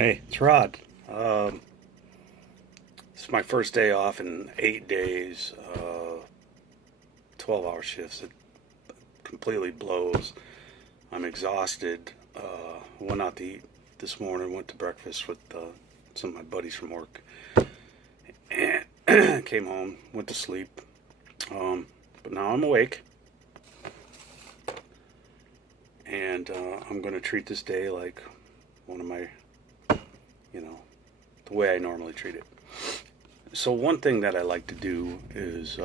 Hey, it's Rod. It's my first day off in 8 days, 12-hour shifts. It completely blows. I'm exhausted. Went out to eat this morning, went to breakfast with some of my buddies from work. And came home, went to sleep. But now I'm awake. And I'm going to treat this day like one of my, the way I normally treat it. So one thing that I like to do is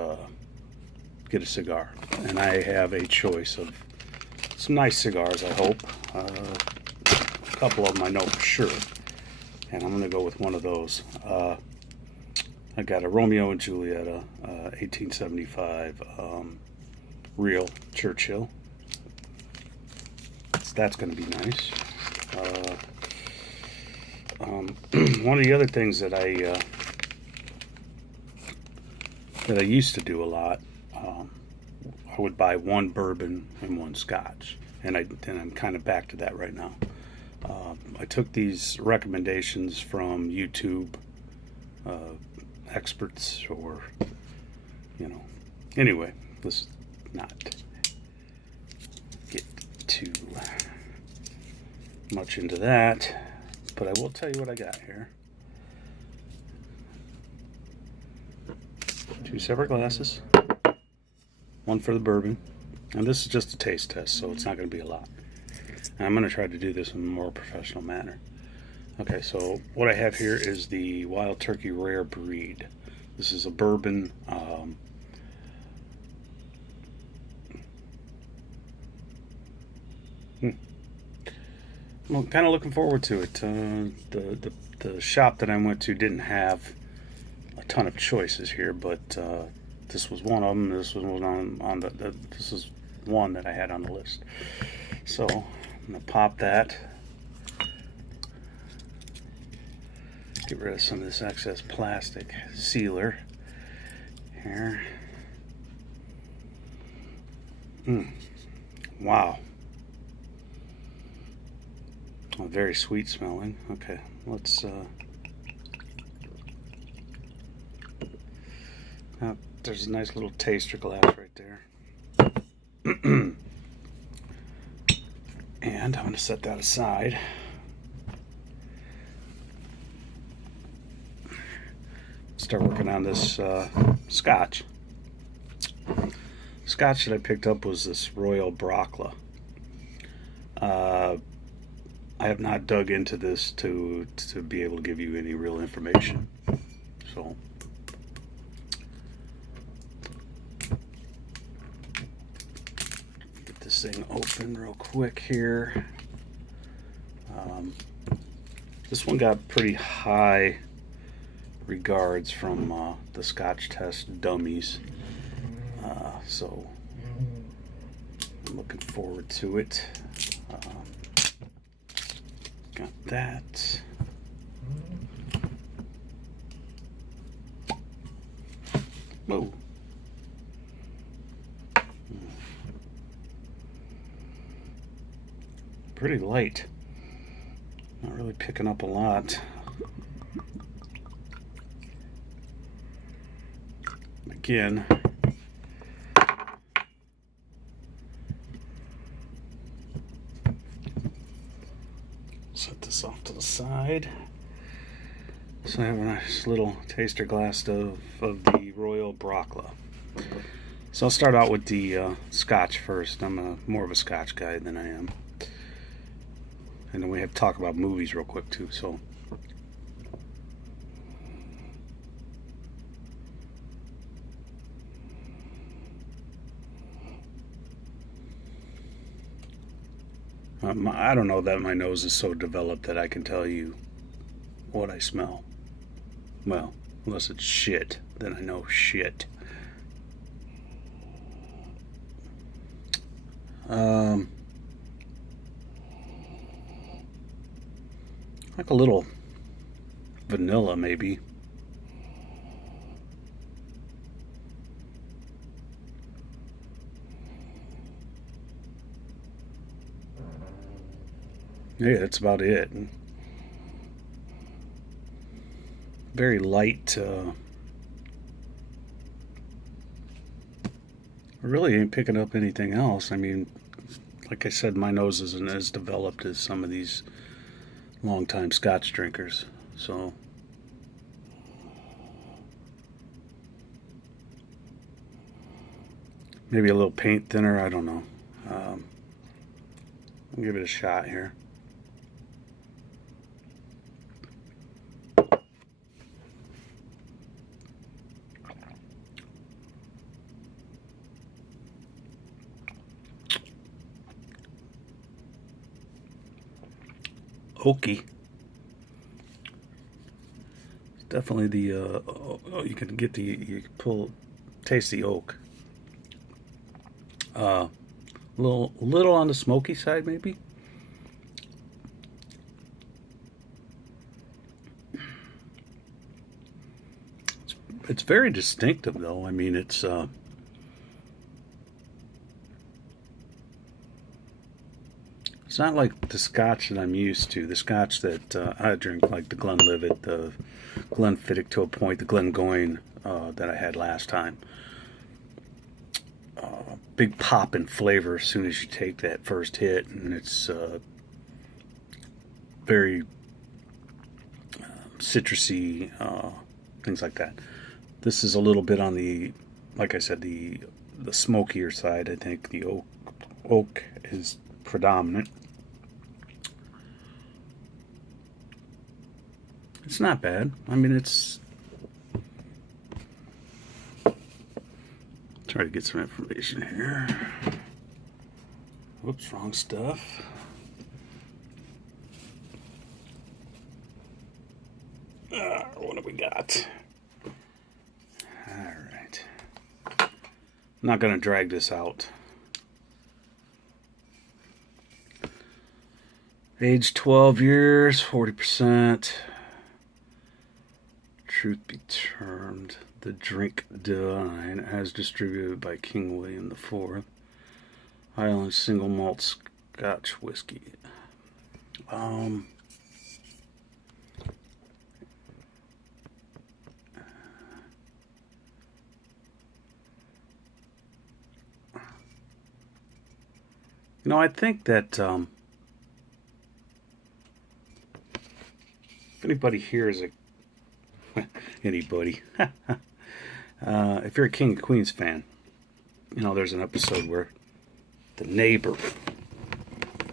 get a cigar, and I have a choice of some nice cigars. I hope a couple of them I know for sure, and I'm going to go with one of those. I got a Romeo and Juliet, 1875 real Churchill. So that's going to be nice. One of the other things that I used to do a lot, I would buy one bourbon and one scotch, and I'm kind of back to that right now. I took these recommendations from YouTube experts, or anyway, let's not get too much into that, but I will tell you what I got here. Two separate glasses, one for the bourbon, and this is just a taste test, so it's not going to be a lot. And I'm going to try to do this in a more professional manner. Okay, so what I have here is the Wild Turkey Rare Breed. This is a bourbon. I'm kind of looking forward to it. The shop that I went to didn't have a ton of choices here, but this was one of them. This was one on this is one that I had on the list. So I'm gonna pop that. Get rid of some of this excess plastic sealer here. Wow. Oh, very sweet smelling. Okay, let's there's a nice little taster glass right there. And I'm going to set that aside. Start working on this scotch. Scotch that I picked up was this Royal Brockla. I have not dug into this to be able to give you any real information. So get this thing open real quick here. This one got pretty high regards from the Scotch test dummies. So I'm looking forward to it. Got that. Whoa. Pretty light. Not really picking up a lot. Again, set this off to the side. So I have a nice little taster glass of the Royal Brockla. So I'll start out with the scotch first. I'm more of a scotch guy than I am. And then we have to talk about movies real quick too. So I don't know that my nose is so developed that I can tell you what I smell. Well, unless it's shit, then I know shit. Like a little vanilla, maybe. Yeah, that's about it. very light. I really ain't picking up anything else. I mean, like I said, my nose isn't as developed as some of these longtime Scotch drinkers. So maybe a little paint thinner. I don't know. I'll give it a shot here. Oaky. Definitely the you can get you can taste the oak. Little on the smoky side maybe. It's very distinctive though. I mean, it's not like the Scotch that I'm used to. The Scotch that I drink, like the Glenlivet, the Glenfiddich to a point, the Glengoyne that I had last time. Big pop in flavor as soon as you take that first hit, and it's very citrusy, things like that. This is a little bit on the, like I said, the smokier side. I think the oak is predominant. It's not bad. I mean, it's... Try to get some information here. Whoops, wrong stuff. What do we got? Alright. I'm not going to drag this out. Age 12 years, 40%. Truth be termed, the drink divine, as distributed by King William IV. Highland single malt Scotch whiskey. I think that if anybody here is anybody, if you're a King of Queens fan, there's an episode where the neighbor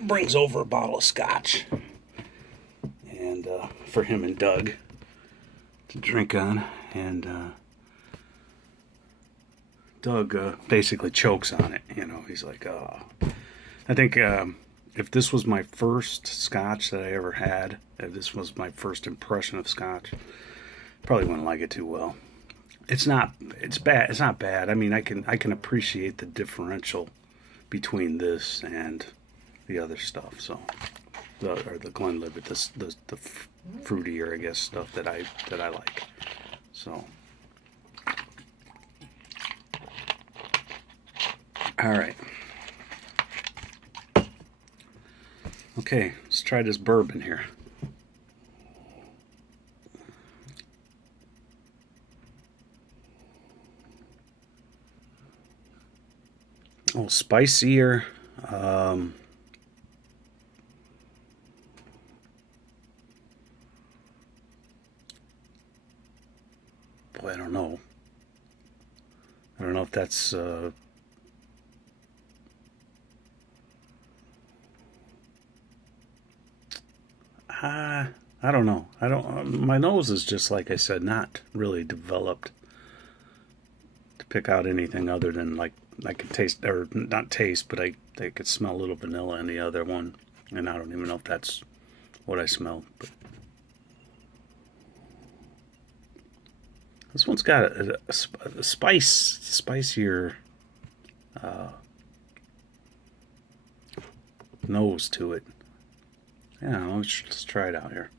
brings over a bottle of scotch, and for him and Doug to drink on, and Doug basically chokes on it. He's like, I think if this was my first scotch that I ever had, if this was my first impression of scotch, probably wouldn't like it too well. It's not bad. I mean, I can appreciate the differential between this and the other stuff. So, the Glenlivet, the fruitier, I guess, stuff that I like. So, all right. Okay, let's try this bourbon here. Oh, spicier. Boy, I don't know. I don't know if that's I don't know. My nose is just, like I said, not really developed to pick out anything other than, like, I could taste, or not taste, but I could smell a little vanilla in the other one, and I don't even know if that's what I smell. But this one's got a spicier nose to it. Yeah, let's try it out here.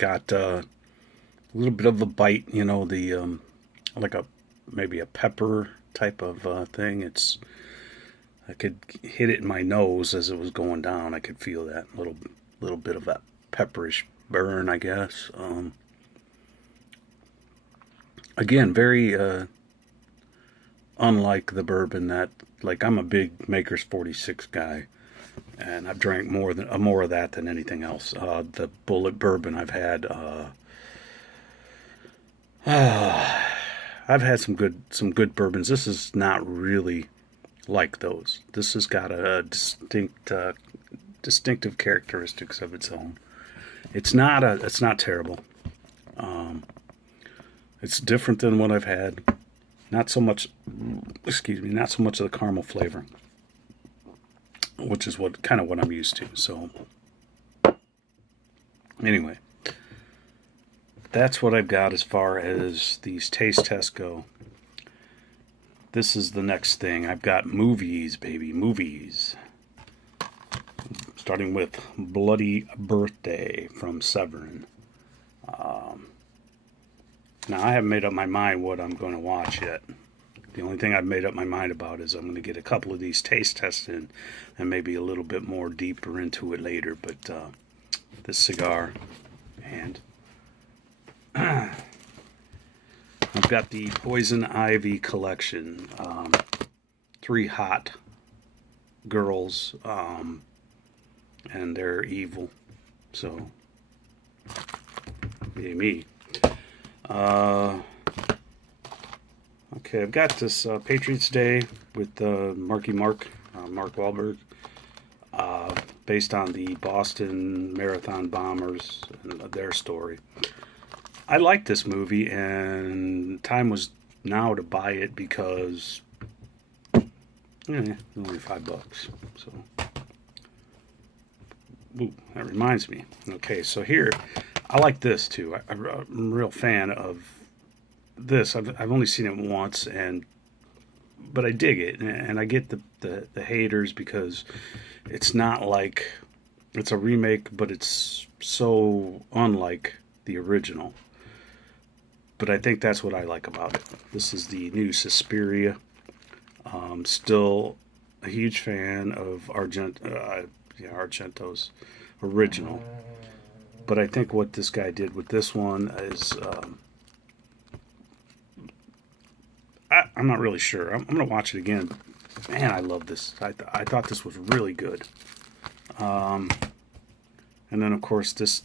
got a little bit of a bite, you know, the like a maybe a pepper type of thing. I could hit it in my nose as it was going down. I could feel that little bit of that pepperish burn, I guess. Again, very unlike the bourbon that, like, I'm a big Maker's 46 guy, and I've drank more of that than anything else. The Bullet bourbon I've had. I've had some good bourbons. This is not really like those. This has got a distinctive characteristics of its own. It's not terrible. It's different than what I've had. Not so much of the caramel flavor, which is what I'm used to. So anyway, that's what I've got as far as these taste tests go. This is the next thing. I've got movies, baby, movies. Starting with Bloody Birthday from Severin. Now, I haven't made up my mind what I'm going to watch yet. The only thing I've made up my mind about is I'm going to get a couple of these taste tests in and maybe a little bit more deeper into it later. But this cigar, and I've got the Poison Ivy collection. 3 hot girls, and they're evil. So, be me. Okay, I've got this Patriots Day with Mark Wahlberg, based on the Boston Marathon Bombers and their story. I like this movie, and time was now to buy it because it's only $5. So, ooh, that reminds me. Okay, so here, I like this too. I'm a real fan of this. I've only seen it once, but I dig it, and I get the haters because it's not like it's a remake, but it's so unlike the original. But I think that's what I like about it. This is the new Suspiria. Still a huge fan of Argento's original. But I think what this guy did with this one is, I'm not really sure. I'm going to watch it again. Man, I love this. I thought this was really good. And then, of course, this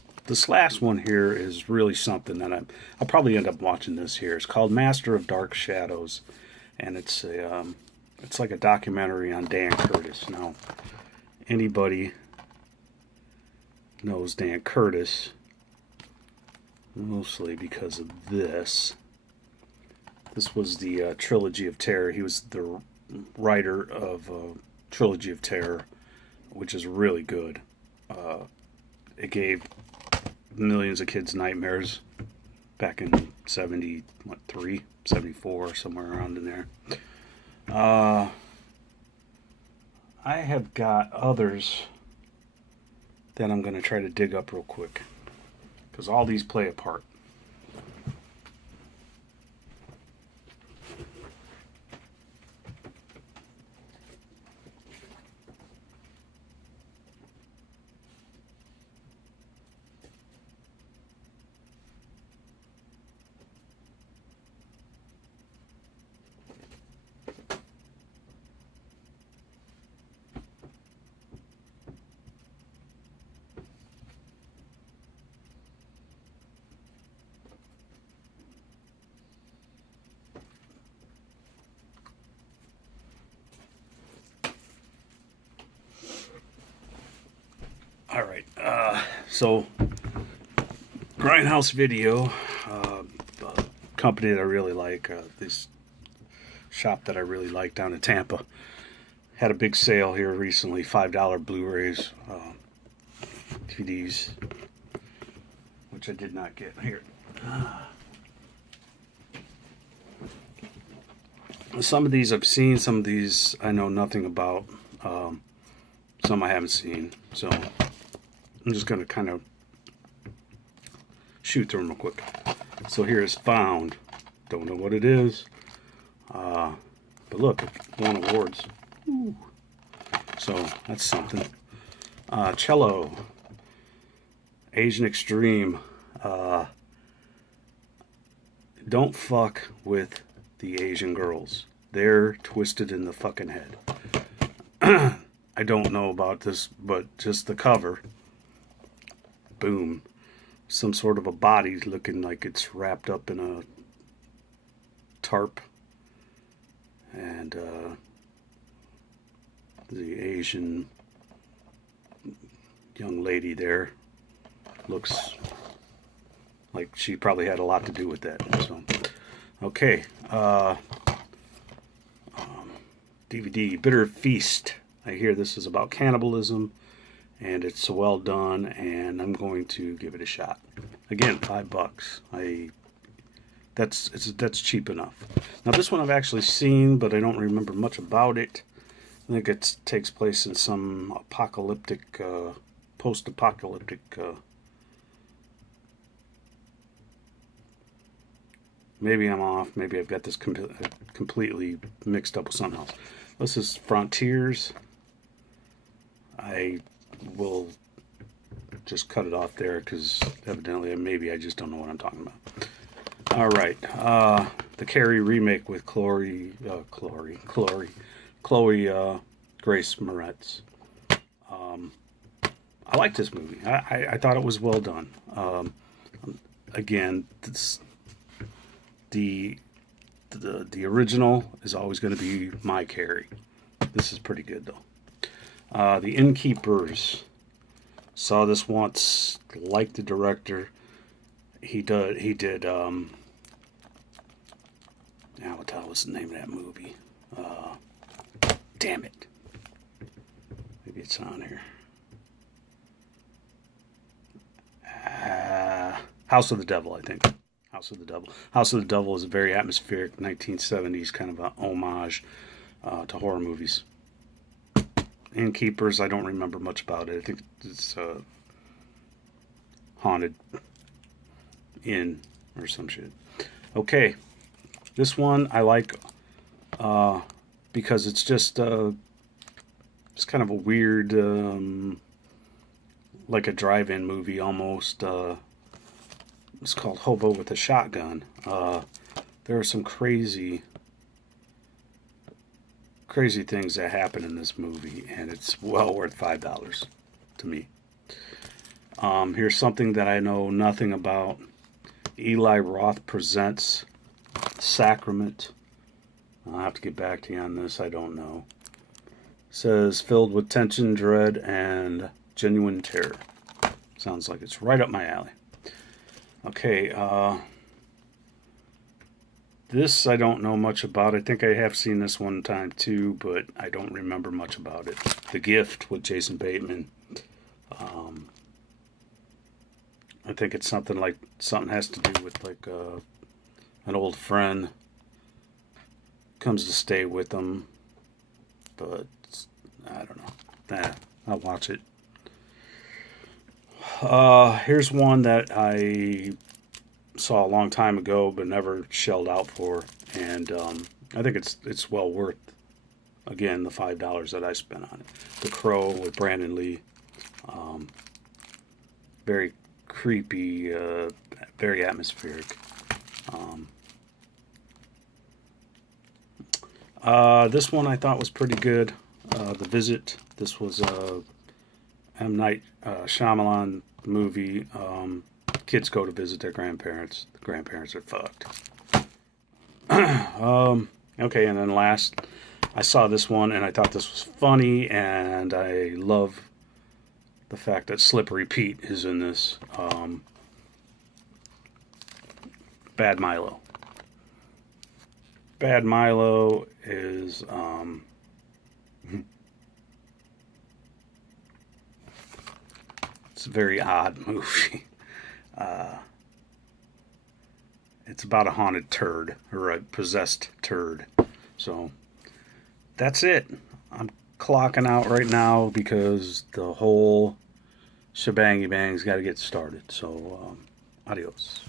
last one here is really something that I'll probably end up watching this here. It's called Master of Dark Shadows, and it's like a documentary on Dan Curtis. Now, anybody knows Dan Curtis mostly because of this. This was the Trilogy of Terror. He was the writer of Trilogy of Terror, which is really good. It gave millions of kids nightmares back in 73, 74, somewhere around in there. I have got others that I'm going to try to dig up real quick, because all these play a part. All right, so Grindhouse Video, a company that I really like, this shop that I really like down in Tampa, had a big sale here recently, $5 Blu-rays, DVDs, which I did not get. Here. Some of these I've seen, some of these I know nothing about, some I haven't seen, so I'm just going to kind of shoot through them real quick. So here is Found. Don't know what it is. But look, it won awards. Ooh. So that's something. Cello. Asian Extreme. Don't fuck with the Asian girls. They're twisted in the fucking head. I don't know about this, but just the cover. Boom. Some sort of a body looking like it's wrapped up in a tarp. And the Asian young lady there looks like she probably had a lot to do with that. So, okay. DVD, Bitter Feast. I hear this is about cannibalism, and it's well done, and I'm going to give it a shot. Again, $5. That's cheap enough. Now this one I've actually seen, but I don't remember much about it. I think it takes place in some apocalyptic, post-apocalyptic. Maybe I'm off. Maybe I've got this completely mixed up with something else. This is Frontiers. I will just cut it off there because evidently maybe I just don't know what I'm talking about. All right, the Carrie remake with Chloe Grace Moretz. I like this movie. I thought it was well done. Again, the original is always going to be my Carrie. This is pretty good though. The Innkeepers. Saw this once. Liked the director. He did. Now what the hell was the name of that movie? Damn it. Maybe it's on here. House of the Devil, I think. House of the Devil. House of the Devil is a very atmospheric 1970s kind of a homage to horror movies. Innkeepers, I don't remember much about it. I think it's haunted inn or some shit. Okay, this one I like because it's just it's kind of a weird, like a drive-in movie almost. It's called Hobo with a Shotgun. There are some crazy things that happen in this movie, and it's well worth $5 to me. Here's something that I know nothing about. Eli Roth presents Sacrament. I'll have to get back to you on this. I don't know. It says filled with tension, dread, and genuine terror. Sounds like it's right up my alley. Okay, this I don't know much about. I think I have seen this one time too, but I don't remember much about it. The Gift with Jason Bateman. I think it's something has to do with like an old friend comes to stay with them, but I don't know. I'll watch it. Here's one that I saw a long time ago but never shelled out for, and I think it's well worth, again, the $5 that I spent on it. The Crow with Brandon Lee. Very creepy, very atmospheric. This one I thought was pretty good. The Visit. This was a M. Night Shyamalan movie. Kids go to visit their grandparents. The grandparents are fucked. Okay, and then last, I saw this one and I thought this was funny, and I love the fact that Slippery Pete is in this. Bad Milo. Bad Milo is it's a very odd movie. It's about a haunted turd, or a possessed turd. So that's it. I'm clocking out right now because the whole shebangy bang's got to get started. So Adios.